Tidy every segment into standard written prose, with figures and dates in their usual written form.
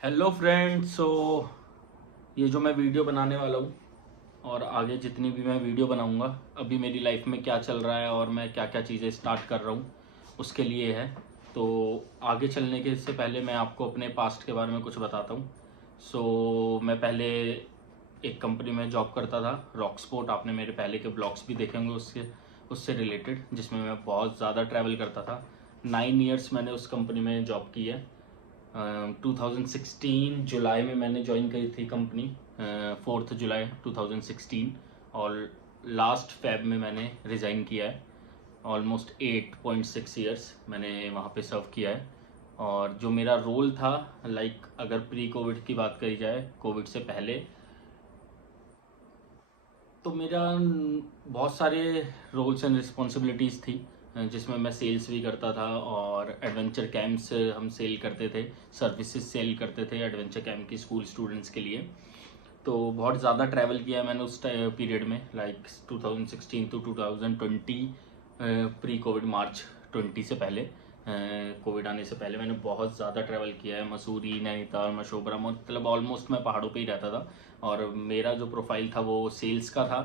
Hello friends. ये जो मैं वीडियो बनाने वाला हूँ और आगे जितनी भी मैं वीडियो बनाऊँगा, अभी मेरी लाइफ में क्या चल रहा है और मैं क्या क्या चीज़ें स्टार्ट कर रहा हूँ उसके लिए है। तो आगे चलने के से पहले मैं आपको अपने पास्ट के बारे में कुछ बताता हूँ। मैं पहले एक कंपनी में जॉब करता था, रॉकस्पोर्ट। आपने मेरे पहले के ब्लॉग्स भी देखे होंगे उससे उससे रिलेटेड, जिसमें मैं बहुत ज़्यादा ट्रैवल करता था। 9 ईयर्स मैंने उस कंपनी में जॉब की है। 2016 जुलाई में मैंने ज्वाइन करी थी कंपनी, 4 जुलाई 2016। और लास्ट फेब में मैंने रिज़ाइन किया है। ऑलमोस्ट 8.6 ईयर्स मैंने वहाँ पे सर्व किया है। और जो मेरा रोल था, लाइक अगर प्री कोविड की बात करी जाए, कोविड से पहले, तो मेरा बहुत सारे रोल्स एंड रिस्पॉन्सिबिलिटीज़ थी, जिसमें मैं सेल्स भी करता था और एडवेंचर कैंप्स हम सेल करते थे, सर्विसेज सेल करते थे एडवेंचर कैंप की स्कूल स्टूडेंट्स के लिए। तो बहुत ज़्यादा ट्रैवल किया मैंने उस पीरियड में, लाइक 2016 टू 2020, प्री कोविड मार्च 20 से पहले, कोविड आने से पहले मैंने बहुत ज़्यादा ट्रैवल किया है। मसूरी, नैनीताल, मशोबरा, मतलब ऑलमोस्ट मैं पहाड़ों पे ही रहता था। और मेरा जो प्रोफाइल था वो सेल्स का था,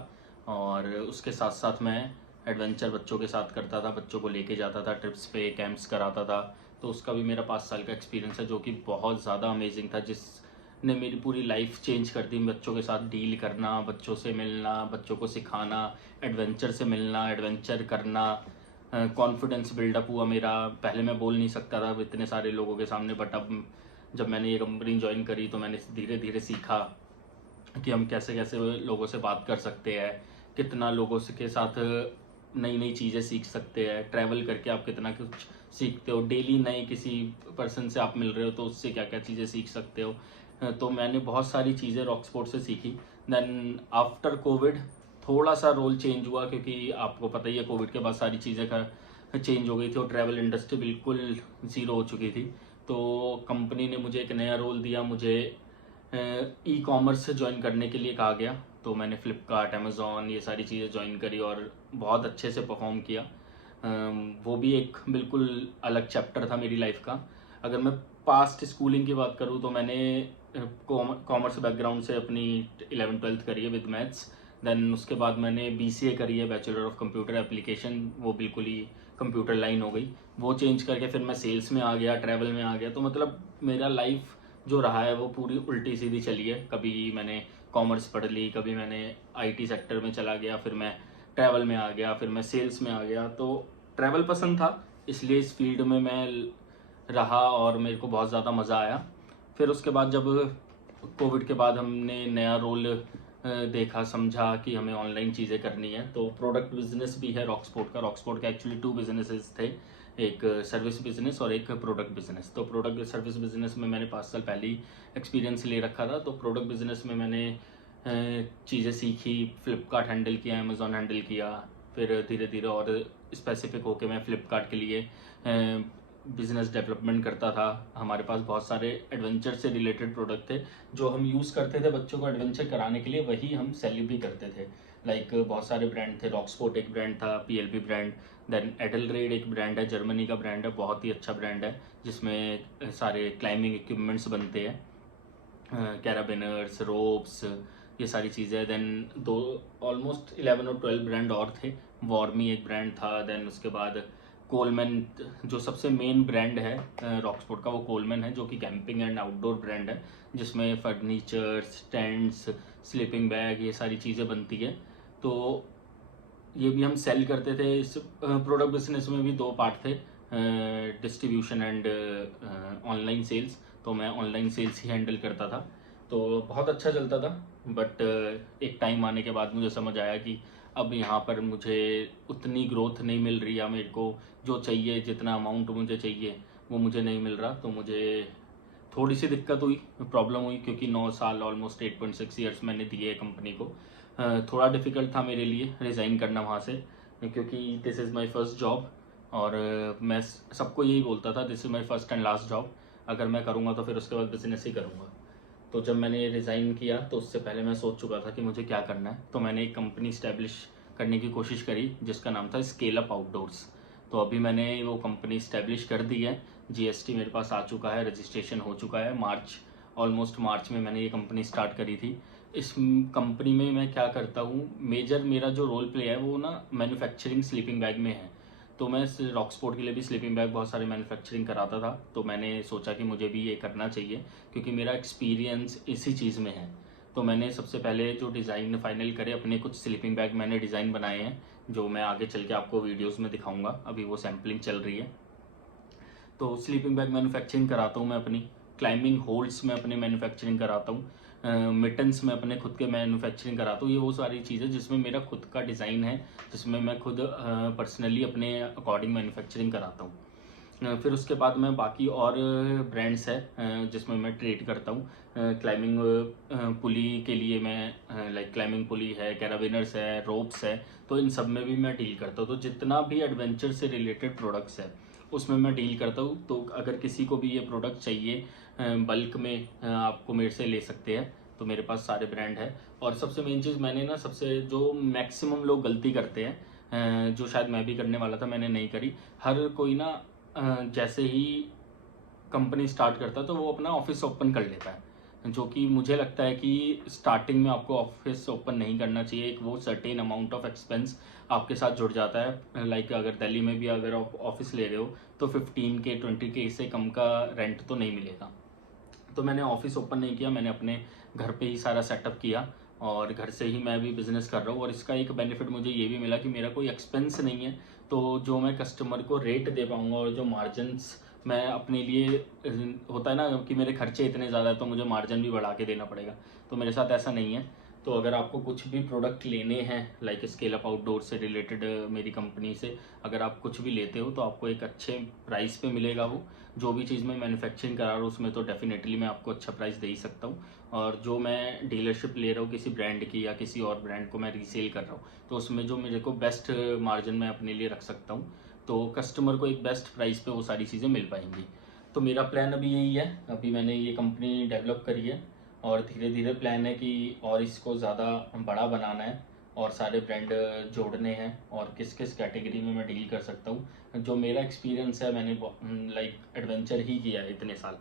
और उसके साथ साथ मैं एडवेंचर बच्चों के साथ करता था, बच्चों को लेके जाता था ट्रिप्स पे, कैंप्स कराता था। तो उसका भी मेरा 5 साल का एक्सपीरियंस है, जो कि बहुत ज़्यादा अमेजिंग था, जिसने मेरी पूरी लाइफ चेंज कर दी। बच्चों के साथ डील करना, बच्चों से मिलना, बच्चों को सिखाना, एडवेंचर से मिलना, एडवेंचर करना, कॉन्फिडेंस बिल्डअप हुआ मेरा। पहले मैं बोल नहीं सकता था इतने सारे लोगों के सामने, बट अब जब मैंने ये कंपनी ज्वाइन करी तो मैंने धीरे धीरे सीखा कि हम कैसे कैसे लोगों से बात कर सकते हैं, कितना लोगों से के साथ नई नई चीज़ें सीख सकते हैं। ट्रैवल करके आप कितना कुछ सीखते हो, डेली नए किसी पर्सन से आप मिल रहे हो तो उससे क्या क्या चीज़ें सीख सकते हो। तो मैंने बहुत सारी चीज़ें रॉक स्पोर्ट से सीखी। देन आफ्टर कोविड थोड़ा सा रोल चेंज हुआ, क्योंकि आपको पता ही है कोविड के बाद सारी चीज़ें का चेंज हो गई थी और ट्रैवल इंडस्ट्री बिल्कुल ज़ीरो हो चुकी थी। तो कंपनी ने मुझे एक नया रोल दिया, मुझे ई कॉमर्स से ज्वाइन करने के लिए कहा गया। तो मैंने फ़्लिपकार्ट, अमेज़ॉन, ये सारी चीज़ें ज्वाइन करी और बहुत अच्छे से परफॉर्म किया। वो भी एक बिल्कुल अलग चैप्टर था मेरी लाइफ का। अगर मैं पास्ट स्कूलिंग की बात करूँ तो मैंने कॉमर्स बैकग्राउंड से अपनी 11वीं 12वीं करी है विद मैथ्स। देन उसके बाद मैंने बीसीए करी है, बैचलर ऑफ कंप्यूटर एप्लीकेशन। वो बिल्कुल ही कंप्यूटर लाइन हो गई। वो चेंज करके फिर मैं सेल्स में आ गया, ट्रैवल में आ गया। तो मतलब मेरा लाइफ जो रहा है वो पूरी उल्टी सीधी चली है। कभी मैंने कॉमर्स पढ़ ली, कभी मैंने आईटी सेक्टर में चला गया, फिर मैं ट्रैवल में आ गया, फिर मैं सेल्स में आ गया। तो ट्रैवल पसंद था, इसलिए इस फील्ड में मैं रहा और मेरे को बहुत ज़्यादा मज़ा आया। फिर उसके बाद जब कोविड के बाद हमने नया रोल देखा, समझा कि हमें ऑनलाइन चीज़ें करनी है, तो प्रोडक्ट बिजनेस भी है रॉकस्पोर्ट का। रॉकस्पोर्ट के एक्चुअली 2 बिजनेसेस थे, एक सर्विस बिजनेस और एक प्रोडक्ट बिजनेस। तो प्रोडक्ट सर्विस बिजनेस में मैंने 5 साल पहले ही एक्सपीरियंस ले रखा था। तो प्रोडक्ट बिजनेस में मैंने चीज़ें सीखी, फ्लिपकार्ट हैंडल किया, अमेज़ॉन हैंडल किया। फिर धीरे धीरे और स्पेसिफिक होकर मैं फ़्लिपकार्ट के लिए बिजनेस डेवलपमेंट करता था। हमारे पास बहुत सारे एडवेंचर से रिलेटेड प्रोडक्ट थे जो हम यूज़ करते थे बच्चों को एडवेंचर कराने के लिए, वही हम सेल भी करते थे। लाइक बहुत सारे ब्रांड थे, रॉकस्पोर्ट एक ब्रांड था, पीएलपी ब्रांड। देन एडलरेड एक ब्रांड है, जर्मनी का ब्रांड है, बहुत ही अच्छा ब्रांड है, जिसमें सारे क्लाइंबिंग इक्विपमेंट्स बनते हैं, कैराबिनर्स, रोप्स, ये सारी चीज़ें। देन दो ऑलमोस्ट 11 और 12 ब्रांड और थे। वॉर्मी एक ब्रांड था। देन उसके बाद कोलमैन, जो सबसे मेन ब्रांड है रॉकस्पोर्ट का, वो कोलमैन है, जो कि कैंपिंग एंड आउटडोर ब्रांड है, जिसमें फर्नीचर्स, टेंट्स, स्लीपिंग बैग, ये सारी चीज़ें बनती है। तो ये भी हम सेल करते थे। इस प्रोडक्ट बिजनेस में भी दो पार्ट थे, डिस्ट्रीब्यूशन एंड ऑनलाइन सेल्स। तो मैं ऑनलाइन सेल्स ही हैंडल करता था, तो बहुत अच्छा चलता था। बट एक टाइम आने के बाद मुझे समझ आया कि अब यहाँ पर मुझे उतनी ग्रोथ नहीं मिल रही, या मेरे को जो चाहिए, जितना अमाउंट मुझे चाहिए वो मुझे नहीं मिल रहा। तो मुझे थोड़ी सी दिक्कत हुई, प्रॉब्लम हुई, क्योंकि 9 साल ऑलमोस्ट 8.6 ईयर्स मैंने दिए कंपनी को। थोड़ा डिफ़िकल्ट था मेरे लिए रिज़ाइन करना वहाँ से, क्योंकि this is my first job. और मैं सबको यही बोलता था, this is my first and last job. अगर मैं करूँगा तो फिर उसके बाद बिजनेस ही करूँगा। तो जब मैंने रिज़ाइन किया तो उससे पहले मैं सोच चुका था कि मुझे क्या करना है। तो मैंने एक कंपनी इस्टेब्लिश करने की कोशिश करी, जिसका नाम था स्केल अप आउटडोर्स। तो अभी मैंने वो कंपनी इस्टेब्लिश कर दी है, जीएसटी मेरे पास आ चुका है, रजिस्ट्रेशन हो चुका है, मार्च ऑलमोस्ट मार्च में मैंने ये कंपनी स्टार्ट करी थी। इस कंपनी में मैं क्या करता हूँ, मेजर मेरा जो रोल प्ले है वो ना मैन्युफैक्चरिंग स्लीपिंग बैग में है। तो मैं रॉक स्पोर्ट के लिए भी स्लीपिंग बैग बहुत सारे मैन्युफैक्चरिंग कराता था, तो मैंने सोचा कि मुझे भी ये करना चाहिए क्योंकि मेरा एक्सपीरियंस इसी चीज़ में है। तो मैंने सबसे पहले जो डिज़ाइन फाइनल करे, अपने कुछ स्लीपिंग बैग मैंने डिज़ाइन बनाए हैं जो मैं आगे चल के आपको वीडियोज़ में दिखाऊंगा, अभी वो सैम्पलिंग चल रही है। तो स्लीपिंग बैग मैन्युफैक्चरिंग कराता हूँ मैं अपनी, क्लाइंबिंग होल्ड्स में अपने मैन्युफैक्चरिंग कराता हूँ, मिटन्स में अपने खुद के मैन्युफैक्चरिंग कराता हूँ। ये वो सारी चीज़ें जिसमें मेरा खुद का डिज़ाइन है, जिसमें मैं खुद पर्सनली अपने अकॉर्डिंग मैन्युफैक्चरिंग कराता हूँ। फिर उसके बाद मैं बाकी और ब्रांड्स है जिसमें मैं ट्रेड करता हूँ। क्लाइंबिंग पुली के लिए मैं लाइक क्लाइंबिंग पुली है, कैराबिनर्स है, रोप्स है, तो इन सब में भी मैं डील करता हूँ। तो जितना भी एडवेंचर से रिलेटेड प्रोडक्ट्स है उसमें मैं डील करता हूँ। तो अगर किसी को भी ये प्रोडक्ट चाहिए बल्क में, आपको मेरे से ले सकते हैं। तो मेरे पास सारे ब्रांड है। और सबसे मेन चीज़ मैंने ना, सबसे जो मैक्सिमम लोग गलती करते हैं, जो शायद मैं भी करने वाला था, मैंने नहीं करी। हर कोई ना जैसे ही कंपनी स्टार्ट करता है तो वो अपना ऑफिस ओपन कर लेता है, जो कि मुझे लगता है कि स्टार्टिंग में आपको ऑफिस ओपन नहीं करना चाहिए। एक वो सर्टेन अमाउंट ऑफ एक्सपेंस आपके साथ जुड़ जाता है। लाइक अगर दिल्ली में भी अगर आप ऑफिस ले रहे हो तो 15K 20K से कम का रेंट तो नहीं मिलेगा। तो मैंने ऑफिस ओपन नहीं किया, मैंने अपने घर पे ही सारा सेटअप किया और घर से ही मैं भी बिज़नेस कर रहा हूँ। और इसका एक बेनिफिट मुझे ये भी मिला कि मेरा कोई एक्सपेंस नहीं है, तो जो मैं कस्टमर को रेट दे पाऊँगा और जो मार्जिनस मैं अपने लिए होता है ना कि मेरे खर्चे इतने ज़्यादा है तो मुझे मार्जिन भी बढ़ा के देना पड़ेगा, तो मेरे साथ ऐसा नहीं है। तो अगर आपको कुछ भी प्रोडक्ट लेने हैं लाइक स्केल अप आउटडोर से रिलेटेड मेरी कंपनी से अगर आप कुछ भी लेते हो तो आपको एक अच्छे प्राइस पे मिलेगा। वो जो भी चीज़ मैं मैन्युफैक्चरिंग करा रहा हूँ उसमें तो डेफिनेटली मैं आपको अच्छा प्राइस दे ही सकता हूँ। और जो मैं डीलरशिप ले रहा हूँ किसी ब्रांड की या किसी और ब्रांड को मैं रीसेल कर रहा हूँ, तो उसमें जो मेरे को बेस्ट मार्जिन मैं अपने लिए रख सकता हूँ, तो कस्टमर को एक बेस्ट प्राइस पे वो सारी चीज़ें मिल पाएंगी। तो मेरा प्लान अभी यही है। अभी मैंने ये कंपनी डेवलप करी है और धीरे धीरे प्लान है कि और इसको ज़्यादा बड़ा बनाना है और सारे ब्रांड जोड़ने हैं और किस किस कैटेगरी में मैं डील कर सकता हूँ। जो मेरा एक्सपीरियंस है, मैंने लाइक एडवेंचर ही किया है इतने साल,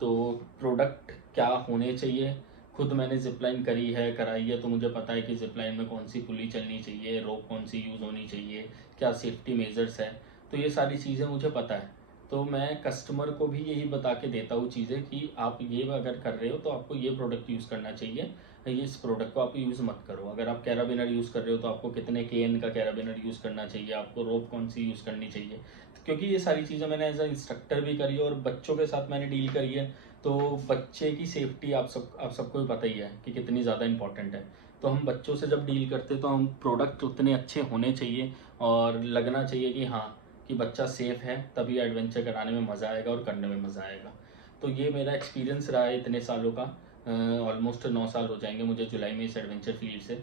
तो प्रोडक्ट क्या होने चाहिए, खुद मैंने जिपलाइन करी है, कराई है, तो मुझे पता है कि जिपलाइन में कौन सी पुली चलनी चाहिए, रोप कौन सी यूज़ होनी चाहिए, क्या सेफ्टी मेजर्स है, तो ये सारी चीज़ें मुझे पता है। तो मैं कस्टमर को भी यही बता के देता हूँ चीज़ें कि आप ये अगर कर रहे हो तो आपको ये प्रोडक्ट यूज़ करना चाहिए, ये इस प्रोडक्ट को आप यूज़ मत करो। अगर आप कैराबिनर यूज़ कर रहे हो तो आपको कितने केएन का कैराबिनर यूज़ करना चाहिए, आपको रोप कौन सी यूज़ करनी चाहिए, क्योंकि ये सारी चीज़ें मैंने एज अ इंस्ट्रक्टर भी करी है और बच्चों के साथ मैंने डील करी है। तो बच्चे की सेफ्टी आप सबको भी पता ही है कि कितनी ज़्यादा इंपॉर्टेंट है। तो हम बच्चों से जब डील करते हैं तो हम प्रोडक्ट उतने अच्छे होने चाहिए और लगना चाहिए कि हाँ कि बच्चा सेफ है, तभी एडवेंचर कराने में मज़ा आएगा और करने में मज़ा आएगा। तो ये मेरा एक्सपीरियंस रहा है इतने सालों का। ऑलमोस्ट 9 साल हो जाएंगे मुझे जुलाई में इस एडवेंचर फील्ड से।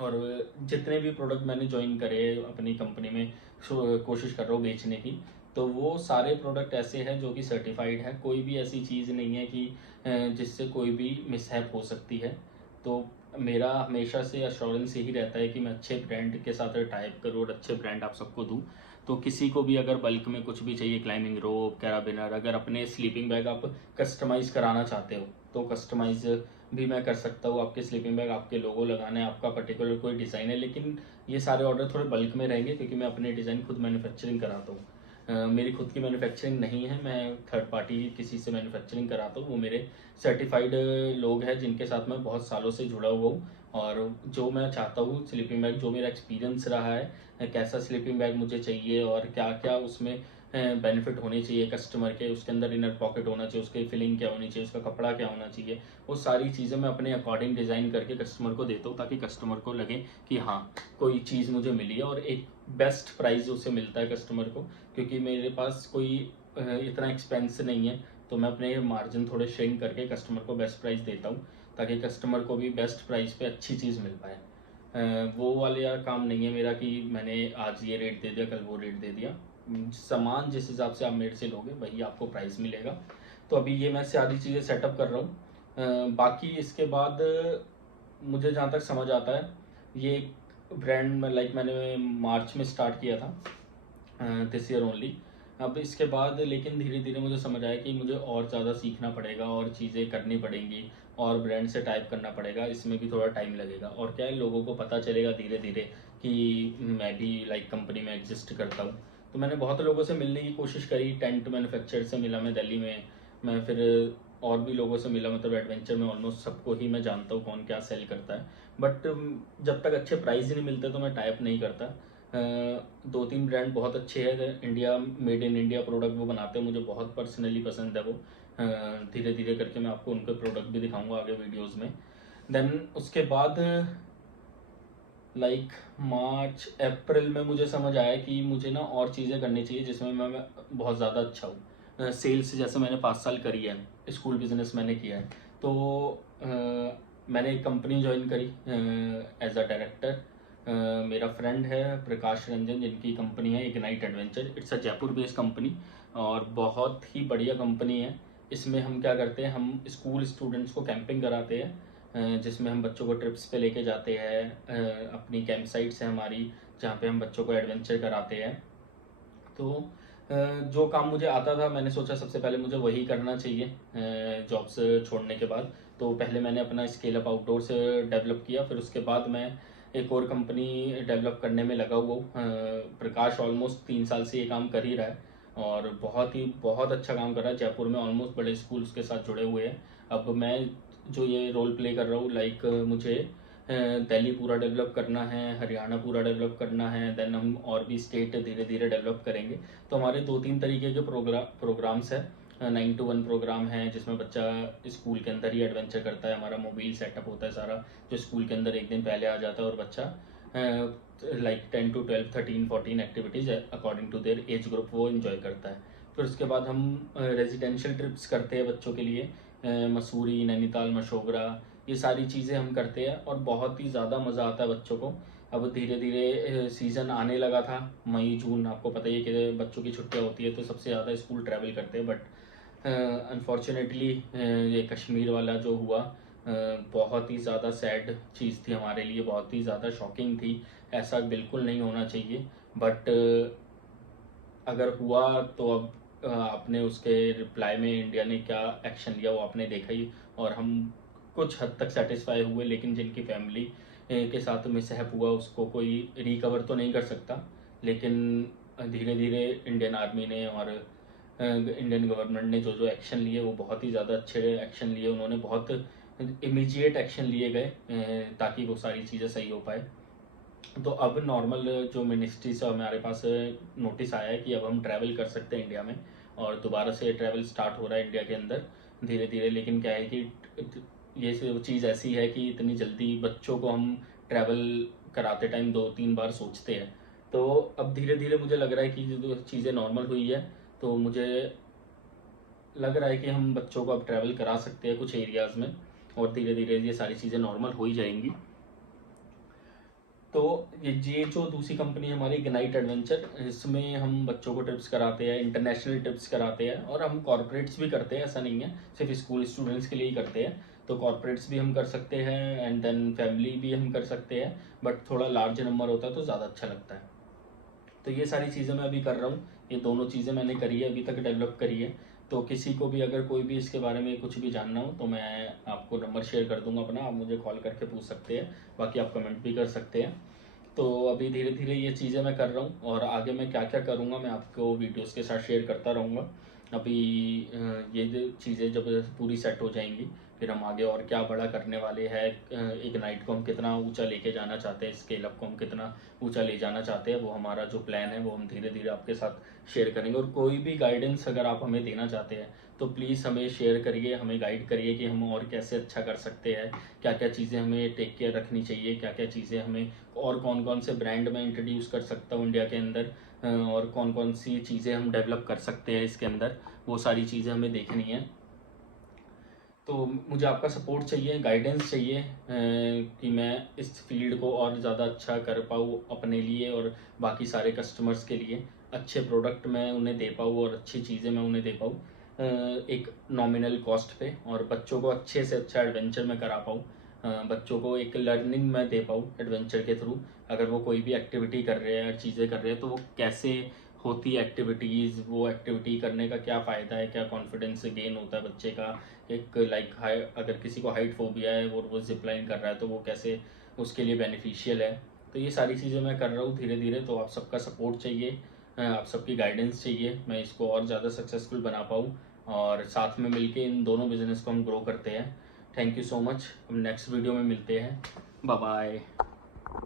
और जितने भी प्रोडक्ट मैंने ज्वाइन करे अपनी कंपनी में, कोशिश कर रहा हूँ बेचने की, तो वो सारे प्रोडक्ट ऐसे हैं जो कि सर्टिफाइड है। कोई भी ऐसी चीज़ नहीं है कि जिससे कोई भी मिसहैप हो सकती है। तो मेरा हमेशा से अश्योरेंस यही रहता है कि मैं अच्छे ब्रांड के साथ टाइप करूँ और अच्छे ब्रांड आप सबको दूँ। तो किसी को भी अगर बल्क में कुछ भी चाहिए, क्लाइंबिंग रोप, कैराबिनर, अगर अपने स्लीपिंग बैग आप कस्टमाइज़ कराना चाहते हो तो कस्टमाइज भी मैं कर सकता हूँ। आपके स्लीपिंग बैग आपके लोगो लगाना है, आपका पर्टिकुलर कोई डिज़ाइन है, लेकिन ये सारे ऑर्डर थोड़े बल्क में रहेंगे क्योंकि मैं अपने डिज़ाइन खुद मैन्युफैक्चरिंग कराता हूँ। मेरी खुद की मैन्युफैक्चरिंग नहीं है, मैं थर्ड पार्टी किसी से मैन्युफैक्चरिंग कराता हूँ। वो मेरे सर्टिफाइड लोग हैं जिनके साथ मैं बहुत सालों से जुड़ा हुआ हूँ। और जो मैं चाहता हूँ स्लीपिंग बैग, जो मेरा एक्सपीरियंस रहा है कैसा स्लीपिंग बैग मुझे चाहिए और क्या क्या उसमें बेनिफिट होने चाहिए कस्टमर के, उसके अंदर इनर पॉकेट होना चाहिए, उसकी फिलिंग क्या होनी चाहिए, उसका कपड़ा क्या होना चाहिए, वो सारी चीज़ें मैं अपने अकॉर्डिंग डिज़ाइन करके कस्टमर को देता हूँ ताकि कस्टमर को लगे कि हाँ कोई चीज़ मुझे मिली है और एक बेस्ट प्राइस उसे मिलता है कस्टमर को। क्योंकि मेरे पास कोई इतना एक्सपेंस नहीं है, तो मैं अपने मार्जिन थोड़े श्रिंक करके कस्टमर को बेस्ट प्राइस देता हूँ ताकि कस्टमर को भी बेस्ट प्राइस पे अच्छी चीज़ मिल पाए। वो वाले यार काम नहीं है मेरा कि मैंने आज ये रेट दे दिया कल वो रेट दे दिया। सामान जिस हिसाब से आप मेरे से लोगे वही आपको प्राइस मिलेगा। तो अभी ये मैं सारी चीज़ें सेटअप कर रहा हूँ। बाकी इसके बाद मुझे जहाँ तक समझ आता है ये ब्रांड में लाइक मैंने मार्च में स्टार्ट किया था दिस ईयर ओनली। अब इसके बाद लेकिन धीरे धीरे मुझे समझ आया कि मुझे और ज़्यादा सीखना पड़ेगा और चीज़ें करनी पड़ेंगी और ब्रांड से टाइप करना पड़ेगा, इसमें भी थोड़ा टाइम लगेगा। और क्या है, लोगों को पता चलेगा धीरे धीरे कि मैं भी लाइक कंपनी में एग्जिस्ट करता हूँ। तो मैंने बहुत लोगों से मिलने की कोशिश करी, टेंट मैन्युफैक्चर से मिला मैं दिल्ली में, मैं फिर और भी लोगों से मिला, मतलब एडवेंचर में ऑलमोस्ट सबको ही मैं जानता हूँ कौन क्या सेल करता है। बट जब तक अच्छे प्राइस ही नहीं मिलते तो मैं टाइप नहीं करता। दो तीन ब्रांड बहुत अच्छे हैं, India made in India product वो बनाते हैं, मुझे बहुत पर्सनली पसंद है वो। धीरे धीरे करके मैं आपको उनके प्रोडक्ट भी दिखाऊंगा आगे वीडियोस में। देन उसके बाद लाइक मार्च अप्रैल में मुझे समझ आया कि मुझे ना और चीज़ें करनी चाहिए जिसमें मैं बहुत ज़्यादा अच्छा हूँ। सेल्स जैसे मैंने 5 साल करी है, स्कूल बिजनेस मैंने किया है, तो मैंने एक कंपनी ज्वाइन करी एज अ डायरेक्टर। मेरा फ्रेंड है प्रकाश रंजन, जिनकी कंपनी है ignite adventure, it's a Jaipur based company और बहुत ही बढ़िया कंपनी है। इसमें हम क्या करते हैं, हम स्कूल स्टूडेंट्स को कैंपिंग कराते हैं, जिसमें हम बच्चों को ट्रिप्स पे लेके जाते हैं। अपनी कैंप साइट्स है हमारी जहाँ पे हम बच्चों को एडवेंचर कराते हैं। तो जो काम मुझे आता था मैंने सोचा सबसे पहले मुझे वही करना चाहिए जॉब्स छोड़ने के बाद। तो पहले मैंने अपना स्केल अप आउटडोर से डेवलप किया, फिर उसके बाद मैं एक और कंपनी डेवलप करने में लगा हुआ हूँ। प्रकाश ऑलमोस्ट 3 साल से ये काम कर ही रहा है और बहुत अच्छा काम कर रहा है। जयपुर में ऑलमोस्ट बड़े स्कूल उसके साथ जुड़े हुए हैं। अब मैं जो ये रोल प्ले कर रहा हूँ, लाइक मुझे दिल्ली पूरा डेवलप करना है, हरियाणा पूरा डेवलप करना है, देन हम और भी स्टेट धीरे धीरे डेवलप करेंगे। तो हमारे 2-3 तरीके के प्रोग्राम्स हैं। 9 to 1 प्रोग्राम है जिसमें बच्चा स्कूल के अंदर ही एडवेंचर करता है, हमारा मोबाइल सेटअप होता है सारा, जो स्कूल के अंदर एक दिन पहले आ जाता है और बच्चा like 10 to 12 13 14 activities according to their age group वो इन्जॉय करता है। फिर उसके बाद हम रेजिडेंशियल ट्रिप्स करते हैं बच्चों के लिए, मसूरी, नैनीताल, मशोबरा, ये सारी चीज़ें हम करते हैं और बहुत ही ज़्यादा मज़ा आता है बच्चों को। अब धीरे धीरे सीज़न आने लगा था, मई जून, आपको पता ही है कि बच्चों की छुट्टियां होती है तो सबसे ज़्यादा स्कूल ट्रैवल करते हैं। बट अनफॉर्चुनेटली ये कश्मीर वाला जो हुआ बहुत ही ज़्यादा सैड चीज़ थी हमारे लिए, बहुत ही ज़्यादा शॉकिंग थी। ऐसा बिल्कुल नहीं होना चाहिए, बट अगर हुआ तो अब आपने उसके रिप्लाई में इंडिया ने क्या एक्शन लिया वो आपने देखा ही। और हम कुछ हद तक सेटिस्फाई हुए, लेकिन जिनकी फैमिली के साथ मिसहैप हुआ उसको कोई रिकवर तो नहीं कर सकता। लेकिन धीरे धीरे इंडियन आर्मी ने और इंडियन गवर्नमेंट ने जो जो एक्शन लिए वो बहुत ही ज़्यादा अच्छे एक्शन लिए, उन्होंने बहुत इमीजिएट एक्शन लिए गए ताकि वो सारी चीज़ें सही हो पाए। तो अब नॉर्मल जो मिनिस्ट्री से हमारे पास नोटिस आया है कि अब हम ट्रैवल कर सकते हैं इंडिया में, और दोबारा से ट्रैवल स्टार्ट हो रहा है इंडिया के अंदर धीरे धीरे। लेकिन क्या है कि ये चीज़ ऐसी है कि इतनी जल्दी बच्चों को हम ट्रैवल कराते टाइम 2-3 बार सोचते हैं। तो अब धीरे धीरे मुझे लग रहा है कि जो चीज़ें नॉर्मल हुई है, तो मुझे लग रहा है कि हम बच्चों को अब ट्रैवल करा सकते हैं कुछ एरियाज़ में, और धीरे धीरे ये सारी चीज़ें नॉर्मल हो ही जाएंगी। तो ये जो दूसरी कंपनी है हमारी इग्नाइट एडवेंचर, इसमें हम बच्चों को ट्रिप्स कराते हैं, इंटरनेशनल ट्रिप्स कराते हैं, और हम कॉर्पोरेट्स भी करते हैं, ऐसा नहीं है सिर्फ स्कूल स्टूडेंट्स के लिए ही करते हैं। तो कॉर्पोरेट्स भी हम कर सकते हैं एंड देन फैमिली भी हम कर सकते हैं, बट थोड़ा लार्ज नंबर होता है तो ज़्यादा अच्छा लगता है। तो ये सारी चीज़ें मैं अभी कर रहा हूँ, ये दोनों चीज़ें मैंने करी है, अभी तक डेवलप करी है। तो किसी को भी अगर कोई भी इसके बारे में कुछ भी जानना हो तो मैं आपको नंबर शेयर कर दूंगा अपना, आप मुझे कॉल करके पूछ सकते हैं, बाकी आप कमेंट भी कर सकते हैं। तो अभी धीरे धीरे ये चीज़ें मैं कर रहा हूँ और आगे मैं क्या क्या करूँगा मैं आपको वीडियोस के साथ शेयर करता रहूँगा। अभी ये जो चीज़ें जब पूरी सेट हो जाएंगी फिर हम आगे और क्या बड़ा करने वाले हैं, इग्नाइट को हम कितना ऊंचा लेके जाना चाहते हैं, स्केल अप को हम कितना ऊंचा ले जाना चाहते हैं, वो हमारा जो प्लान है वो हम धीरे धीरे आपके साथ शेयर करेंगे। और कोई भी गाइडेंस अगर आप हमें देना चाहते हैं तो प्लीज़ हमें शेयर करिए, हमें गाइड करिए कि हम और कैसे अच्छा कर सकते हैं, क्या क्या चीज़ें हमें टेक केयर रखनी चाहिए, क्या क्या चीज़ें हमें, और कौन कौन से ब्रांड मैं इंट्रोड्यूस कर सकता हूँ इंडिया के अंदर, और कौन कौन सी चीज़ें हम डेवलप कर सकते हैं इसके अंदर, वो सारी चीज़ें हमें देखनी है। तो मुझे आपका सपोर्ट चाहिए, गाइडेंस चाहिए कि मैं इस फील्ड को और ज़्यादा अच्छा कर पाऊँ अपने लिए और बाकी सारे कस्टमर्स के लिए, अच्छे प्रोडक्ट मैं उन्हें दे पाऊँ और अच्छी चीज़ें मैं उन्हें दे पाऊँ एक नॉमिनल कॉस्ट पे, और बच्चों को अच्छे से अच्छा एडवेंचर में करा पाऊँ, बच्चों को एक लर्निंग मैं दे पाऊँ एडवेंचर के थ्रू। अगर वो कोई भी एक्टिविटी कर रहे हैं, चीज़ें कर रहे हैं, तो वो कैसे होती है एक्टिविटीज़, वो एक्टिविटी करने का क्या फ़ायदा है, क्या कॉन्फिडेंस गेन होता है बच्चे का। एक लाइक हाई, अगर किसी को हाइट फोबिया है और वो जिपलाइन कर रहा है तो वो कैसे उसके लिए बेनिफिशियल है। तो ये सारी चीज़ें मैं कर रहा हूँ धीरे धीरे। तो आप सबका सपोर्ट चाहिए, आप सबकी गाइडेंस चाहिए, मैं इसको और ज़्यादा सक्सेसफुल बना पाऊँ और साथ में मिलके इन दोनों बिजनेस को हम ग्रो करते हैं। Thank you so much. हम नेक्स्ट वीडियो में मिलते हैं। Bye bye.